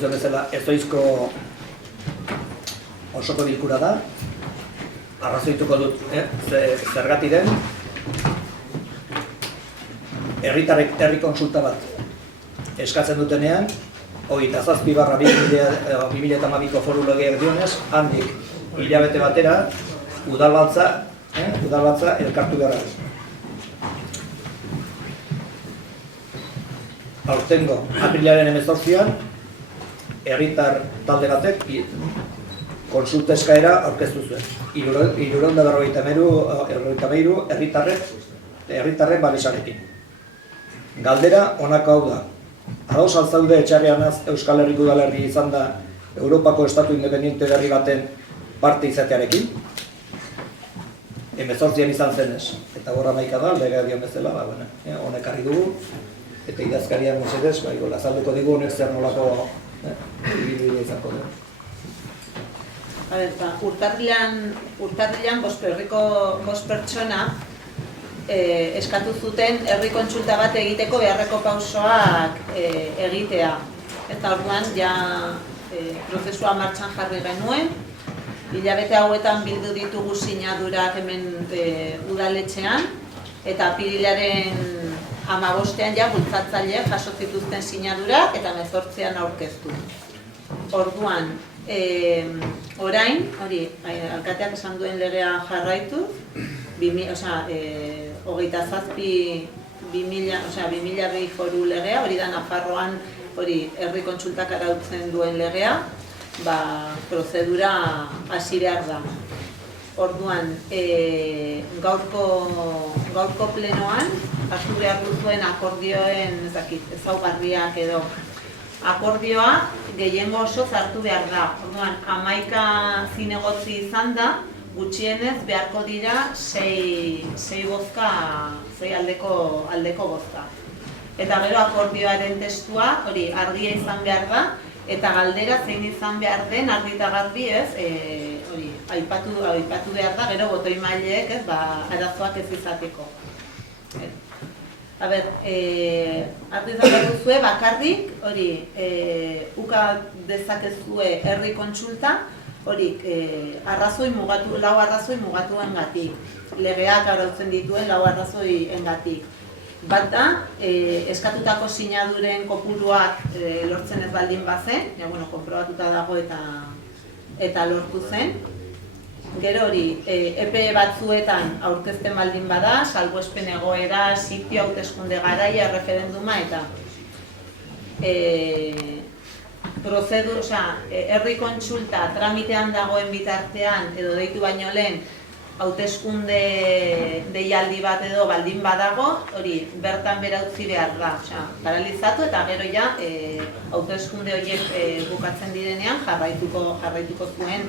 dizuen bezala, ezoizko osoko bilkura da, arrazoituko dut zergatik den, herritarrek herri kontsulta bat eskatzen dutenean, 27/2012ko foru legeak dionez, handik hilabete batera udalbatza elkartu beharra. Aurtengo aprilaren 18an, herritar talde batek kontsulta eskaera aurkeztu zuen. 353 herritarren babesarekin. Galdera honako hau da. Ados al zaude etxarrianaz Euskal Herriko udalerri izan da Europako estatu independiente berri baten parte izatearekin? 18an izan zenez, eta gorra maika da, legea dion bezala, honek harri dugu, eta idazkarian mesedez, azalduko digu honek zer nolako ibilbidea izango du. Urtarrilan herriko 5 pertsona eskatu zuten herri kontsulta bat egiteko beharreko pausoak egitea. Eta orduan ja prozesua martxan jarri genuen. Hilabete hauetan bildu ditugu sinadurak hemen udaletxean, eta apirilaren 15ean ja bultzatzaileek jaso zituzten sinadurak eta 18an aurkeztu. Orduan, orain, alkateak esan duen legea jarraitu, 2002 foru legea, hori da Nafarroan herri kontsultak arautzen duen legea, prozedura hasi behar da. Orduan, gaurko plenoan, hartu behar duzuen akordioen ezaugarriak edo akordioa gehiengo osoz hartu behar da. Orduan, 11 zinegotzi izan da, gutxienez beharko dira 6 aldeko bozka. Eta gero akordioaren testua, hori argia izan behar da, eta galdera zein izan behar den argi eta garbi aipatu behar da, gero botoimaileek arazoak ez izateko. Argi izan behar duzue bakarrik, uka dezakezue herri kontsulta, lau arrazoi mugatuengatik, legeak arautzen dituen 4 arrazoiengatik. Bat da, eskatutako sinaduren kopuruak lortzen ez baldin bazen, konprobatuta dago eta lortu zen. Gero epe batzuetan aurkezten baldin bada, salbuespen egoera, sitio, hauteskunde garaia, erreferenduma eta herri kontsulta tramitean dagoen bitartean edo deitu baino lehen hauteskunde deialdi bat edo baldin badago, bertan bera utzi behar da, paralizatu eta gero ja hauteskunde horiek bukatzen direnean jarraituko zuen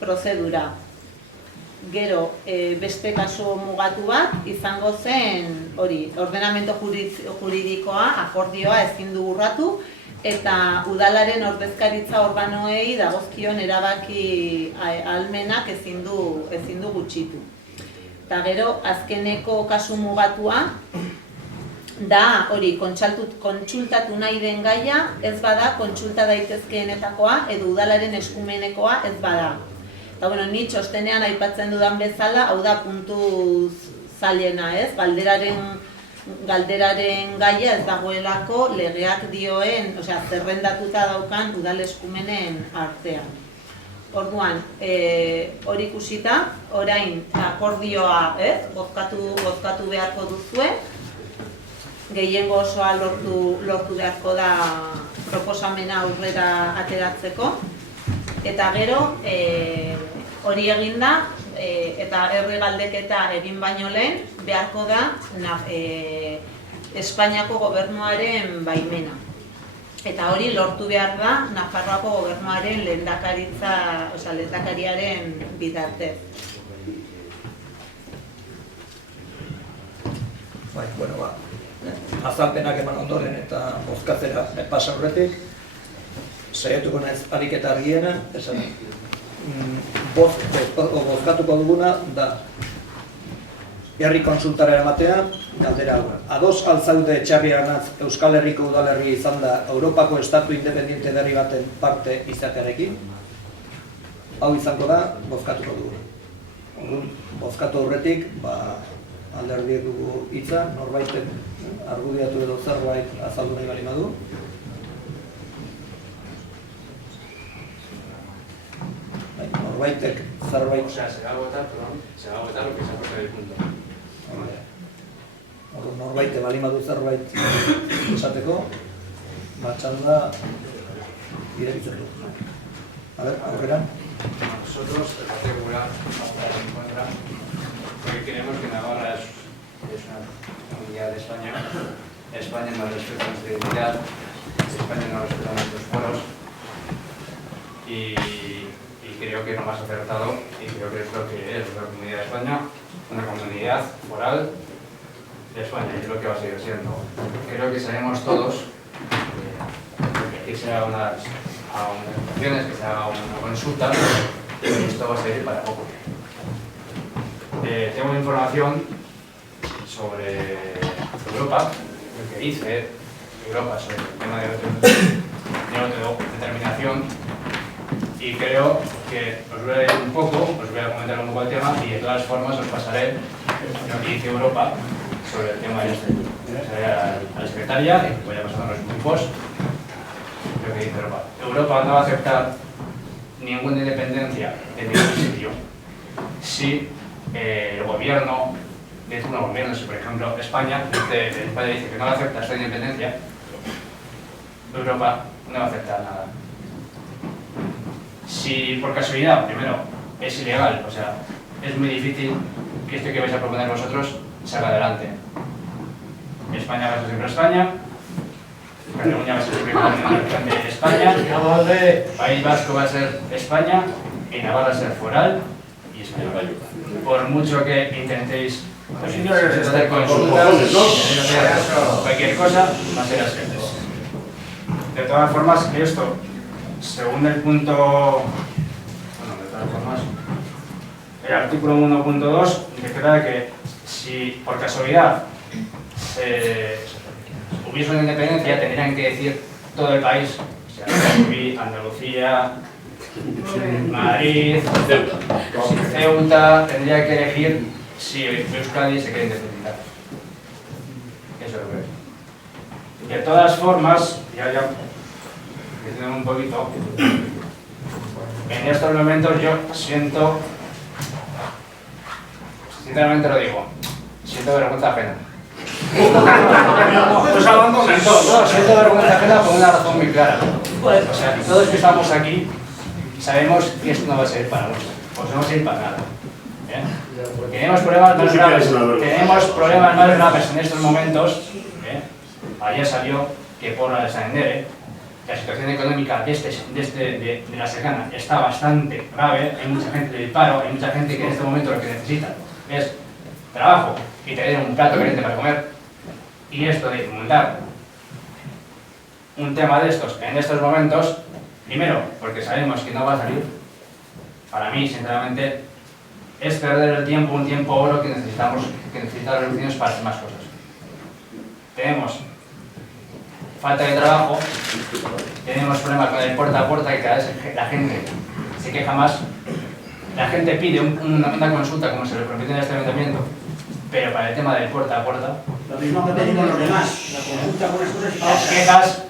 prozedura. Gero, beste kasu mugatu bat izango zen ordenamento juridikoa, akordioa ezin du urratu, eta udalaren ordezkaritza organoei dagozkion erabaki ahalmenak ezin du gutxitu. Eta gero, azkeneko kasu mugatua da kontsultatu nahi den gaia ez bada kontsulta daitezkeenetakoa edo udalaren eskumenekoa ez bada. Eta ni txostenean aipatzen dudan bezala, hau da puntu zailena, galderaren gaia ez dagoelako legeak dioen, zerrendatuta daukan udal eskumenen artean. Orduan, hori ikusita, orain akordioa bozkatu beharko duzue, gehiengo osoa lortu beharko da proposamena aurrera ateratzeko, eta gero hori eginda, eta herri galdeketa egin baino lehen, beharko da Espainiako gobernuaren baimena. Eta hori lortu behar da Nafarroako gobernuaren lehendakariaren bitartez. Azalpenak eman ondoren eta bozkatzera pasa horretik, saiatuko naiz ahalik eta argiena, bozkatuko duguna da herri kontsultara eramatea galdera hau. Ados altzaude Txarri Arnaz Euskal Herriko udalerri izan da Europako estatu independiente berri baten parte izatearekin? Hau izango da, bozkatuko dugu. Orduan, bozkatu aurretik, alderdiek dugu hitza, norbaitek argudiatu edo zerbait azaldu nahi bali badu. Norbaitek zerbait... O sea, se va a votar lo que se ha puesto en el punto. Norbaitek bali badu zerbait esateko, txanda irekitzen du. A ver, aurrera. Nosotros, el Partido Popular, vamos a estar en contra, porque creemos que Navarra es una unidad de España. España no respeta nuestra identidad, España no respeta nuestros foros, y creo que no más acertado, y creo que es lo que es una comunidad de España, una comunidad foral de España, y es lo que va a seguir siendo. Creo que sabemos todos que se haga unas elecciones, que se haga una consulta, y esto va a servir para poco. Tengo información sobre Europa, lo que dice Europa sobre el tema de autodeterminación, y creo que os voy a leer un poco, os voy a comentar un poco el tema, y de todas formas os pasaré lo que dice Europa sobre el tema este. Pasaré a la secretaria y voy a pasar a los grupos lo que dice Europa. Europa no va a aceptar ninguna independencia de ningún sitio si el gobierno de turno, gobierno, si por ejemplo España dice que no va a aceptar esta independencia, Europa no va a aceptar nada. Si por casualidad, primero, es ilegal, o sea, es muy difícil que esto que vais a proponer vosotros salga adelante. España va a ser siempre España, Cataluña va a ser siempre de España, País Vasco va a ser España y Navarra va a ser foral y español. Por mucho que intentéis hacer consultas, cualquier cosa, va a ser así. De todas formas, esto, según el punto, bueno, de todas formas, el artículo 1.2 declara que si por casualidad hubiese una independencia, tendrían que decir todo el país, o sea, Andalucía, Madrid, Ceuta, tendría que elegir si Euskadi se quiere independizar. Eso es lo que es. De todas formas, ya diciendo un poquito, en estos momentos yo siento, sinceramente lo digo, siento vergüenza ajena. Siento vergüenza ajena por una razón muy clara. O sea, todos que estamos aquí sabemos que esto no va a ser para nosotros, pues no va a ser para nada. Tenemos problemas más graves en estos momentos. Ayer salió que por la de Santander, la situación económica de la Secana está bastante grave, hay mucha gente del paro, hay mucha gente que en este momento lo que necesita es trabajo y tener un plato caliente para comer. Y esto de montar un tema de estos en estos momentos, primero, porque sabemos que no va a salir, para mí, sinceramente, es perder el tiempo, un tiempo oro que necesitan las revoluciones para hacer más cosas. Tenemos falta de trabajo, tenemos problemas con el puerta a puerta, que cada vez la gente se queja más, la gente pide una consulta como se le promete en este ayuntamiento, pero para el tema del puerta a puerta, lo mismo que pedimos los demás, la consulta con las cosas y las quejas,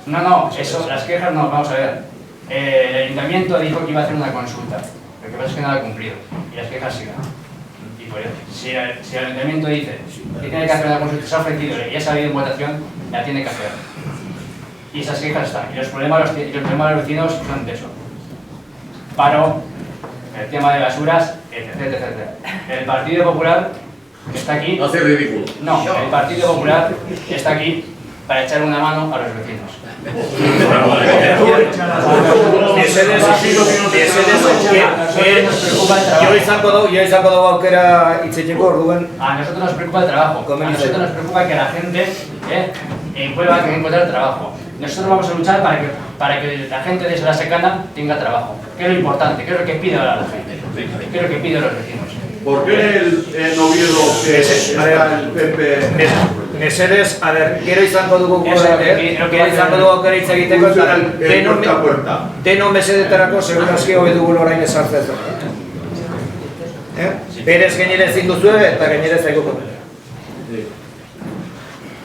las quejas no, vamos a ver, el ayuntamiento dijo que iba a hacer una consulta, lo que pasa es que no la ha cumplido, y las quejas siguen. Y por eso, si el ayuntamiento dice que tiene que hacer una consulta, se ha ofrecido y ya ha salido en votación, la tiene que hacer. Y esas quejas están, y los problemas de los vecinos son de eso. Paro, el tema de basuras, etc, etc. El Partido Popular está aquí. No hace ridículo. No, el Partido Popular está aquí para echar una mano a los vecinos. Yo izango dugu aukera hitz egiteko, orduan. A nosotros nos preocupa el trabajo. A nosotros nos preocupa que la gente pueda encontrar trabajo. Nosotros vamos a luchar para que la gente de la Secana tenga trabajo. ¿Qué es lo importante? ¿Qué es lo que pide ahora la gente? ¿Qué es lo que piden los vecinos? ¿Por qué en Oviedo era el PP? Mesedez, a ver, gero izango dugu aukera hitz egiteko Funciona el puerta a puerta. deno mesedetarako segurazki hobe dugu orain esartzez. Berez gainera ezin duzue eta gainera ez zaiguko.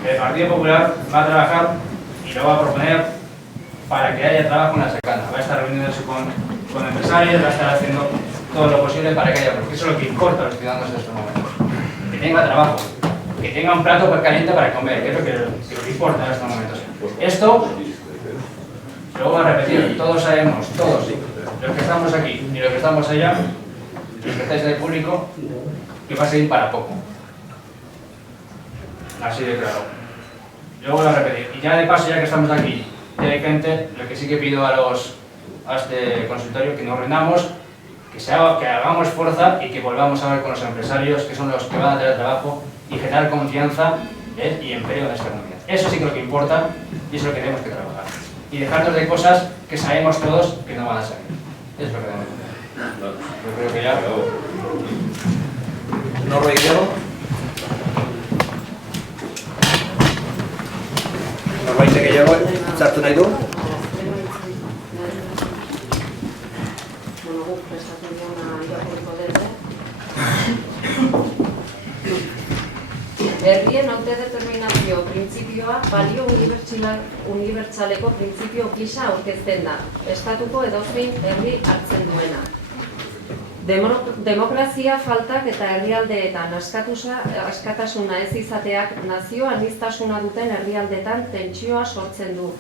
El Partido Popular va a trabajar y lo va a proponer para que haya trabajo en la secana. Va a estar reuniéndose con empresarios, va a estar haciendo todo lo posible para que haya, porque eso es lo que importa a los ciudadanos en estos momentos. Que tenga trabajo, que tenga un plato caliente para comer, que es lo que importa en estos momentos. Esto, lo voy a repetir, todos sabemos, todos, los que estamos aquí y los que estamos allá, los que estáis en el público, que va a seguir para poco. Así de claro. Yo voy a repetir. Y ya de paso, ya que estamos aquí, gente, lo que sí que pido a este consultorio, que nos reunamos, que hagamos fuerza y que volvamos a hablar con los empresarios, que son los que van a tener trabajo, y generar confianza y empleo en esta comunidad. Eso sí que es lo que importa y eso es lo que tenemos que trabajar. Y dejarnos de cosas que sabemos todos que no van a salir. Eso es lo que tenemos que hacer. Yo creo que ya... Norbait gehiago? Norbait gehiago sartu nahi du? Herrien autodeterminazio printzipioa balio unibertsaleko printzipio gisa aurkezten da, estatuko edozein herri hartzen duena. Demokrazia faltak eta herrialdeetan askatasuna ez izateak nazio aniztasuna duten herrialdetan tentsioa sortzen du.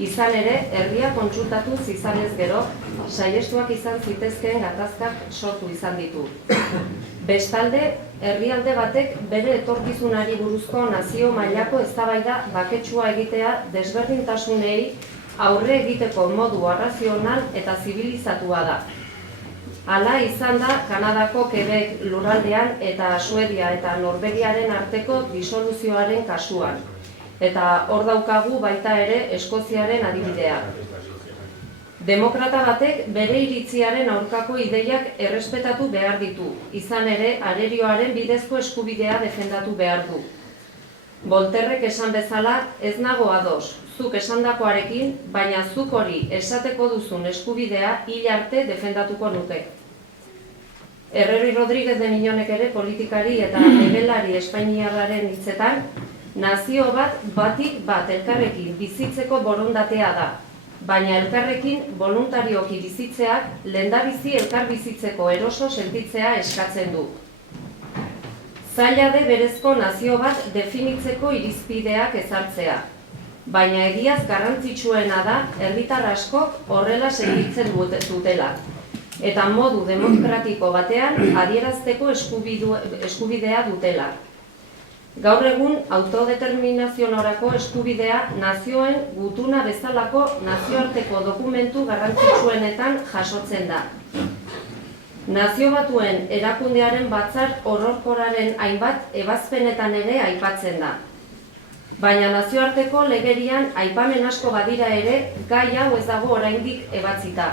Izan ere, herria kontsultatuz izanez gero, saiestuak izan zitezkeen gatazkak sortu izan ditu. Bestalde, herrialde batek bere etorkizunari buruzko nazio mailako eztabaida baketsua egitea desberdintasunei aurre egiteko modu arrazional eta zibilizatua da. Hala izan da Kanadako Quebec lurraldean eta Suedia eta Norvegiaren arteko disoluzioaren kasuan. Eta hor daukagu baita ere Eskoziaren adibidea. Demokrata batek bere iritziaren aurkako ideiak errespetatu behar ditu, izan ere arerioaren bidezko eskubidea defendatu behar du. Volterrek esan bezala, ez nago ados, zuk esandakoarekin, baina zuk hori esateko duzun eskubidea hil arte defendatuko nuke. Herreri Rodríguez de Miñonek ere politikari eta legelari espainiarraren hitzetan, nazio bat batik bat elkarrekin bizitzeko borondatea da, baina elkarrekin voluntarioki bizitzeak lehendabizi elkar bizitzeko eroso sentitzea eskatzen du. Zaila de berezko nazio bat definitzeko irizpideak ezartzea, baina egiaz garrantzitsuena da herritar askok horrela sentitzen dutela, eta modu demokratiko batean adierazteko eskubidea dutela. Gaur egun, autodeterminaziorako eskubidea nazioen gutuna bezalako nazioarteko dokumentu garrantzitsuenetan jasotzen da. Nazio Batuen erakundearen batzar orokorraren hainbat ebazpenetan ere aipatzen da. Baina nazioarteko legerian aipamen asko badira ere, gai hau ez dago oraindik ebatzita.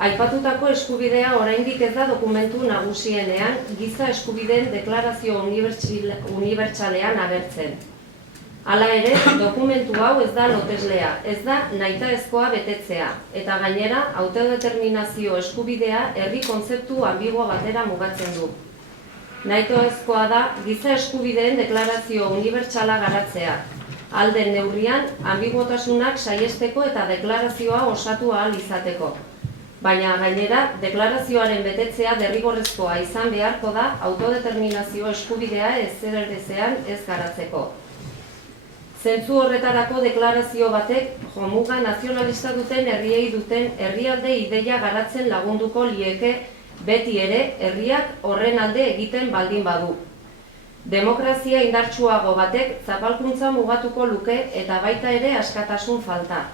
Aipatutako eskubidea oraindik ez da dokumentu nagusienean giza eskubideen deklarazio unibertsalean agertzen. Hala ere, dokumentu hau ez da loteslea, ez da nahitaezkoa betetzea, eta gainera autodeterminazio eskubidea herri kontzeptu anbigo batera mugatzen du. Nahitaezkoa da giza eskubideen deklarazio unibertsala garatzea, ahal den neurrian ambigotasunak saihesteko eta deklarazioa osatu ahal izateko. Baina gainera, deklarazioaren betetzea derrigorrezkoa izan beharko da autodeterminazio eskubidea ezerezean ez garatzeko. Zentzu horretarako deklarazio batek jomuga nazionalista duten herriei duten herrialde ideia garatzen lagunduko lieke beti ere herriak horren alde egiten baldin badu. Demokrazia indartsuago batek zapalkuntza mugatuko luke eta baita ere askatasun falta.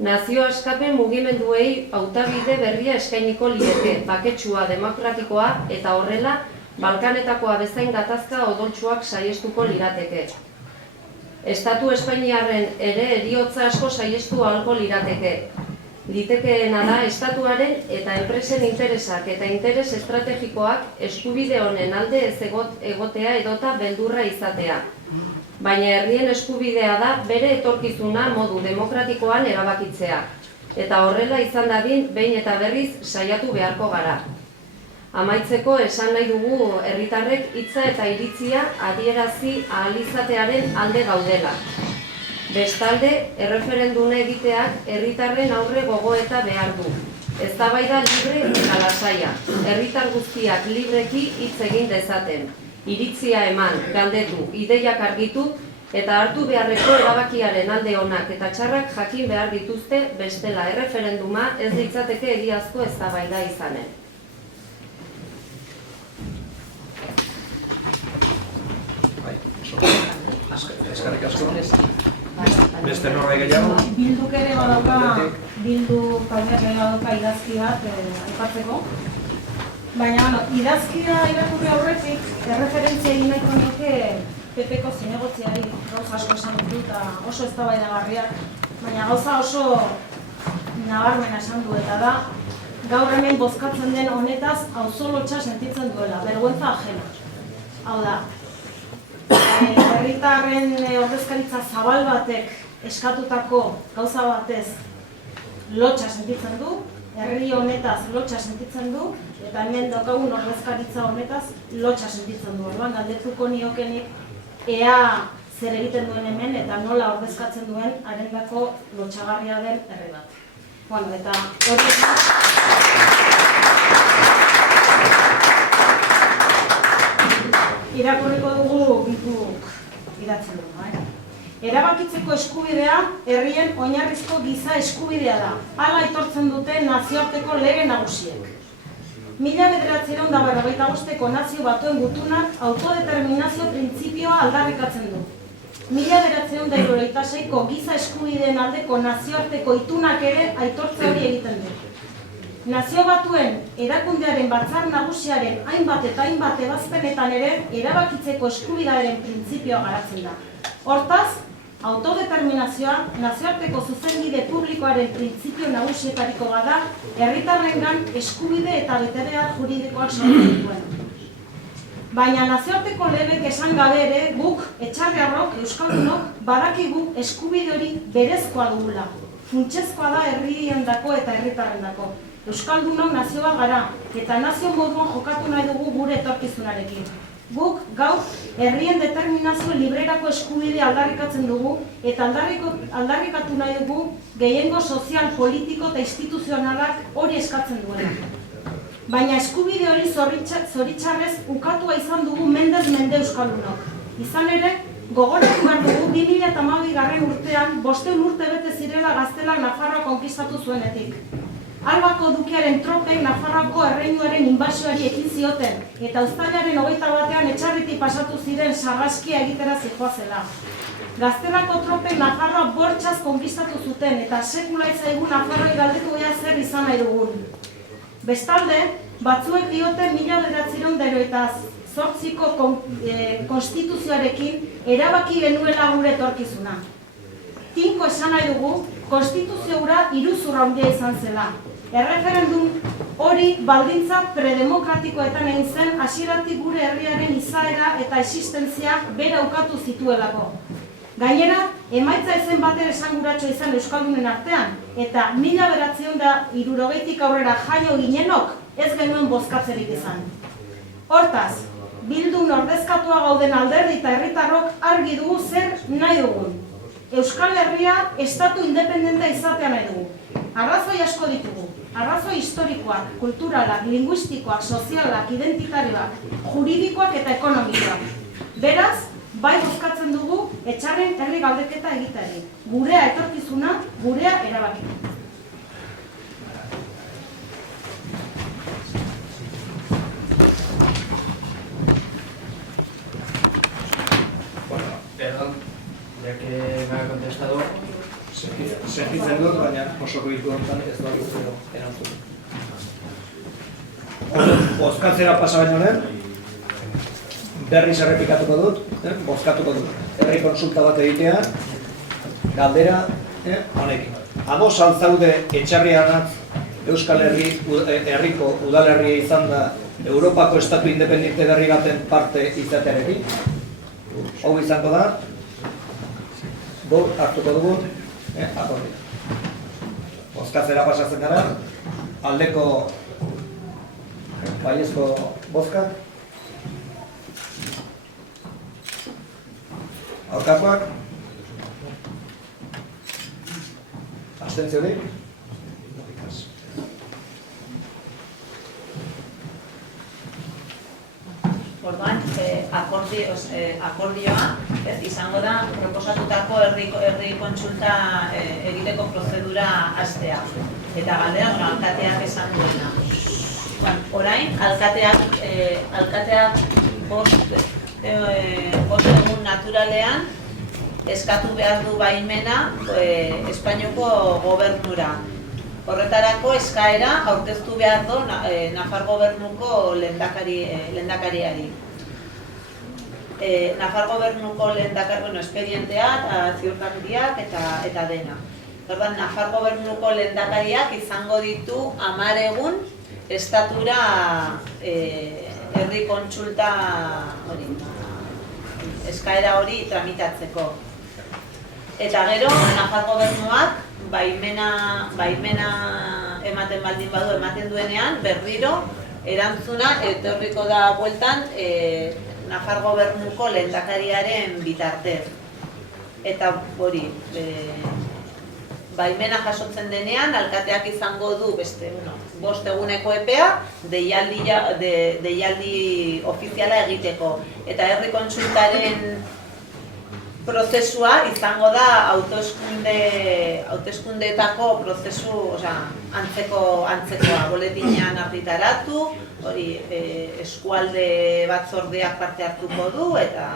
Nazio askapen mugimenduei hautabide berria eskainiko lieke, baketsua demokratikoa eta horrela Balkanetakoa bezain gatazka odoltsuak saiestuko lirateke. Estatu espainiarren ere heriotza asko saiestu ahalko lirateke. Litekeena da estatuaren eta enpresen interesak eta interes estrategikoak eskubide honen alde ez egotea edota beldurra izatea. Baina herrien eskubidea da bere etorkizuna modu demokratikoan erabakitzea. Eta horrela izan dadin behin eta berriz saiatu beharko gara. Amaitzeko esan nahi dugu herritarrek hitza eta iritzia adierazi ahal izatearen alde gaudela. Bestalde, erreferenduna egiteak herritarren aurre gogoeta behar du. Eztabaida libre eta lasaia. Herritar guztiak libreki hitz egin dezaten. Iritzia eman, galdetu, ideiak argitu eta hartu beharreko erabakiaren alde onak eta txarrak jakin behar dituzte, bestela erreferenduma ez litzateke egiazko eztabaida izanen. Eskerrik asko. Beste norbait gehiago? Bilduk ere badauka, idazki bat aipatzeko. Baina, idazkia irakurri aurretik, erreferentzia egin nahiko nuke PP-ko zinegotziari gauza asko esan dut eta oso eztabaidagarriak, baina gauza oso nabarmena esan du eta da, gaur hemen bozkatzen den honetaz auzolotsa sentitzen duela, vergüenza ajena. Hau da, herritarren ordezkaritza zabal batek eskatutako gauza batez lotsa sentitzen du, herri honetaz lotsa sentitzen du, eta hemen daukagun ordezkaritza honetaz lotsa sentitzen du. Orduan, galdetuko niokenik ea zer egiten duen hemen eta nola ordezkatzen duen harendako lotsagarria den herri bat. Bueno, eta irakurriko dugu Bilduk idatzen dugu. Erabakitzeko eskubidea herrien oinarrizko giza eskubidea da. Hala aitortzen dute nazioarteko lege nagusiek. 1945ko Nazio Batuen Gutunak autodeterminazio printzipioa aldarrikatzen du. 1976ko giza eskubideen aldeko nazioarteko itunak ere aitortze hori egiten du. Nazio Batuen erakundearen batzar nagusiaren hainbat eta hainbat ebazpenetan ere erabakitzeko eskubidearen printzipioa garatzen da. Hortaz, autodeterminazioa nazioarteko zuzenbide publikoaren printzipio nagusietariko bada herritarrengan eskubide eta betebehar juridikoak sortzen duen. Baina nazioarteko legeek esan gabe ere guk, etxarriarrok, euskaldunok, badakigu eskubide hori berezkoa dugula. Funtsezkoa da herriendako eta herritarrendako. Euskaldunok nazio bat gara, eta nazio moduan jokatu nahi dugu gure etorkizunarekin. Guk, gaur, herrien determinazio librerako eskubidea aldarrikatzen dugu, eta aldarrikatu nahi dugu gehiengo sozial, politiko eta instituzionalak hori eskatzen duena. Baina eskubide hori zoritxarrez ukatua izan dugu mendez mende euskaldunok. Izan ere, gogoratu behar dugu 2012 urtean 500 urte bete zirela Gaztelak Nafarroa konkistatu zuenetik. Albako dukearen tropek Nafarroako erreinuaren inbasioari ekin zioten, eta uztailaren 21ean etxarritik pasatu ziren sarraskia egitera zihoazela. Gaztelako tropek Nafarroa bortxaz konkistatu zuten, eta sekula izaigu Nafarroi galdetu ea zer izan nahi dugun. Bestalde, batzuek diote 1998ko konstituzioarekin erabaki genuela gure etorkizuna. Tinko esan nahi dugu, konstituzio hura iruzur handia izan zela. Erreferendum hori baldintza predemokratikoetan egin zen hasieratik gure herriaren izaera eta existentzia bera ukatu zituelako. Gainera, emaitza ezen batere esanguratxo izan euskaldunen artean, eta 1960tik aurrera jaio ginenok ez genuen bozkatzerik izan. Hortaz, Bildun ordezkatua gauden alderdi eta herritarrok argi dugu zer nahi dugun. Euskal Herria estatu independentea izatea nahi dugu. Arrazoi asko ditugu. Arrazoi historikoak, kulturalak, linguistikoak, sozialak, identitarioak, juridikoak eta ekonomikoak. Beraz, bai bozkatzen dugu etxarren herri galdeketa egiteari. Gurea etorkizuna, gurea erabakita. Perdón, ya que me ha contestado. Sentitzen dut, baina oso bildu honetan ez da guztio erantzun. Bozkatzera pasa baino lehen, berriz errepikatuko dut, bozkatuko dut. Herri kontsulta bat egitea, galdera honekin. ados altzaude Etxarriarratz Euskal Herriko udalerria izan da Europako estatu independente berri baten parte izatearekin. Hau izango da, hartuko dugun, akordia. Bozkatzera pasatzen gara, aldeko baiezko bozka. Aurkakoak. Abstentziorik. Orduan, akordioa izango da proposatutako herri kontsulta egiteko prozedura hastea. Eta galdera, alkateak esan duena. Orain, alkateak bost egun naturalean eskatu behar du baimena Espainiako gobernura. Horretarako eskaera aurkeztu behar du Nafar gobernuko lehendakariari. Nafar gobernuko espedientea eta ziurtagiriak eta dena. Orduan, Nafar gobernuko lehendakariak izango ditu 10 egun estatura herri kontsulta hori, eskaera hori tramitatzeko. Eta gero, Nafar gobernuak baimena ematen baldin badu, ematen duenean, berriro erantzuna etorriko da bueltan Nafar gobernuko lehendakariaren bitartez. Eta hori, baimena jasotzen denean, alkateak izango du beste, 5 eguneko epea deialdi ofiziala egiteko. Eta herri kontsultaren prozesua izango da hauteskundeetako prozesu, antzekoa, boletinean argitaratu, hori eskualde batzordeak parte hartuko du eta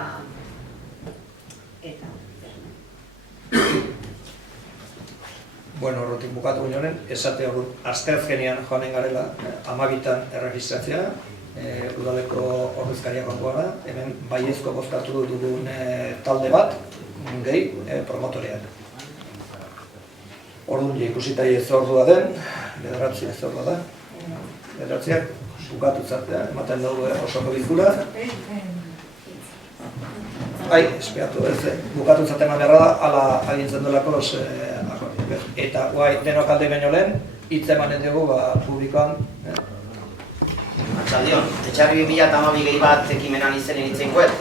Bueno, horretik bukatu ginen, esate hori asteazkenean joanen garela, 12 erregistratzea, udaleko ordezkariak kontua da, hemen baiezko bozkatu dugun talde bat, gehi promotoreak. Orduan ikusita ez ordua den, bederatzi ez ordua da, bederatziak bukatu zatea, ematen dugu osoko bizkura. Espiatu ez, bukatu zaten amerra da, ala agintzen duelako eta denok alde baino lehen, hitz emanen dugu publikoan. Arratsaldeon, Etxarri 2012 gehi bat ekimenan izen egitzeikoet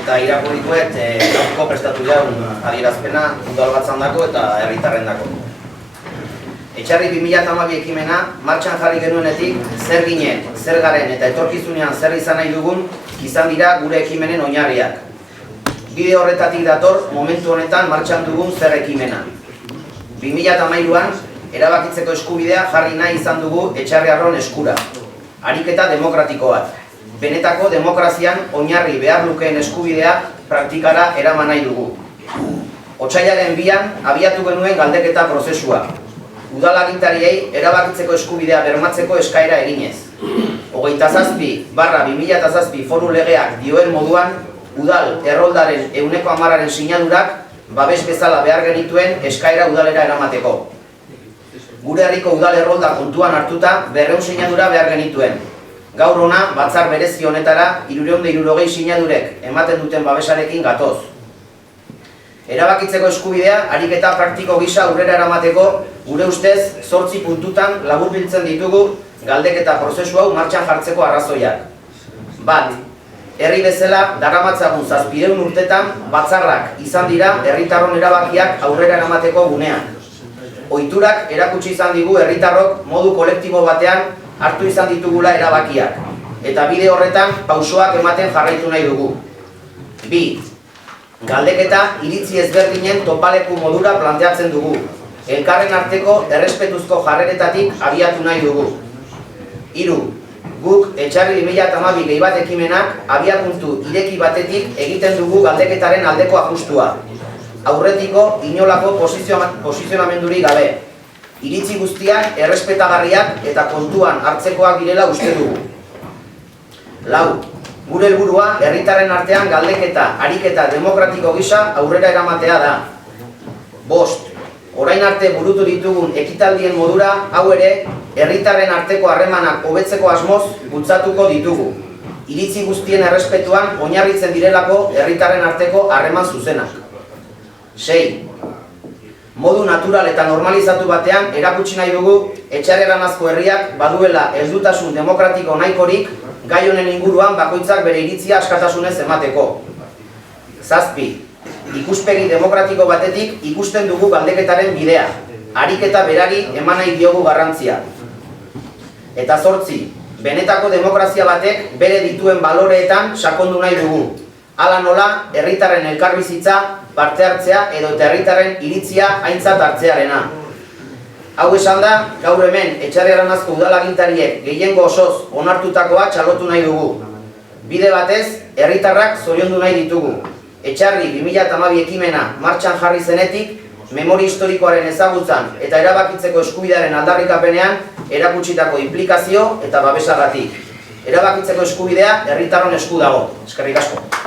eta irakurrikoet gaurko prestatu jaun adierazpena udalbatzandako eta herritarrendako. Etxarri 2012 ekimena martxan jarri genuenetik zer ginen, zer garen eta etorkizunean zer izan nahi dugun izan dira gure ekimenen oinarriak. Bide horretatik dator momentu honetan martxan dugun zer ekimena. 2013an erabakitzeko eskubidea jarri nahi izan dugu Etxarriarron eskura. Ariketa demokratiko bat. Benetako demokrazian oinarri behar lukeen eskubidea praktikara eraman nahi dugu. Otsailaren 2an abiatu genuen galdeketa prozesua. Udalagintariei erabakitzeko eskubidea bermatzeko eskaera eginez. 27/2007 foru legeak dioen moduan, udal erroldaren 110%aren sinadurak babes bezala behar genituen eskaera udalera eramateko. Gure herriko udal errolda kontuan hartuta 200 sinadura behar genituen. Gaur hona, batzar berezi honetara 360 sinadurek ematen duten babesarekin gatoz. Erabakitzeko eskubidea ariketa praktiko gisa aurrera eramateko gure ustez 8 puntutan laburbiltzen ditugu galdeketa prozesu hau martxan jartzeko arrazoiak. Bat, herri bezala daramatzagun 700 urtetan batzarrak izan dira herritarron erabakiak aurrera eramateko gunean. Ohiturak erakutsi izan digu herritarrok modu kolektibo batean hartu izan ditugula erabakiak, eta bide horretan pausoak ematen jarraitu nahi dugu. 2. Galdeketa iritzi ezberdinen topaleku modura planteatzen dugu. Elkarren arteko errespetuzko jarreretatik abiatu nahi dugu. 3. Guk Etxarri 2012 gehi bat ekimenak abiapuntu ireki batetik egiten dugu galdeketaren aldeko ajustua. Aurretiko inolako posizionamenduri gabe. Iritzi guztiak errespetagarriak eta kontuan hartzekoak direla uste dugu. 4. Gure helburua herritarren artean galdeketa, ariketa demokratiko gisa aurrera eramatea da. 5. Orain arte burutu ditugun ekitaldien modura, hau ere, herritarren arteko harremanak hobetzeko asmoz bultzatuko ditugu. Iritzi guztien errespetuan oinarritzen direlako herritarren arteko harreman zuzenak. 6. Modu natural eta normalizatu batean erakutsi nahi dugu Etxarreranazko herriak baduela heldutasun demokratiko nahikorik gai honen inguruan bakoitzak bere iritzia askatasunez emateko. 7. Ikuspegi demokratiko batetik ikusten dugu galdeketaren bidea, ariketa berari eman nahi diogu garrantzia. Eta 8. Benetako demokrazia batek bere dituen baloreetan sakondu nahi dugu. Hala nola, herritarren elkarbizitza, parte hartzea edo eta herritarren iritzia aintzat hartzearena. Hau esan da, gaur hemen Etxarreranazko udalagintariek gehiengo osoz onartutakoa txalotu nahi dugu. Bide batez, herritarrak zoriondu nahi ditugu. Etxarri 2012 ekimena martxan jarri zenetik, memoria historikoaren ezagutzan eta erabakitzeko eskubidearen aldarrikapenean erakutsitako inplikazio eta babesagatik. Erabakitzeko eskubidea herritarron esku dago. Eskerrik asko.